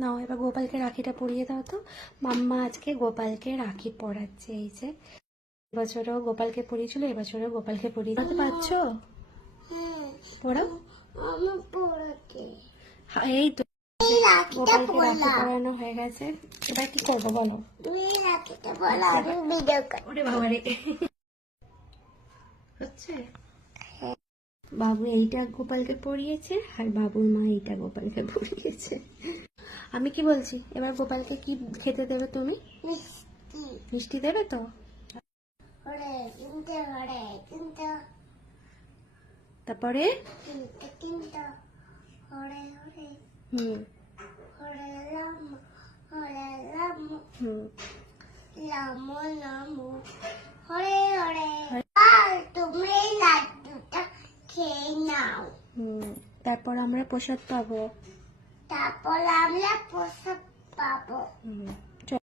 নাও এবার গোপালকে রাখিটা পরিয়ে দাও তো। মাম্মা আজকে গোপালকে রাখি পরাচ্ছে। এই যে এবছরও গোপালকে পরিয়েছিল, এবছরও গোপালকে পরিয়ে দিতে পারছো? পড়াও। এই তো গোপালকে রাখি পরানো হয়ে গেছে, এবার কি করবো বলো? ওরে বাবারে, হচ্ছে বাবু এইটা গোপালকে পরিয়েছে আর বাবুর মা এইটা গোপালকে পরিয়েছে। আমি কি বলছি, এবার গোপালকে কি খেতে দেবে তুমি? মিষ্টি দেবে তো? তারপরে তারপর আমরা প্রসাদ পাবো।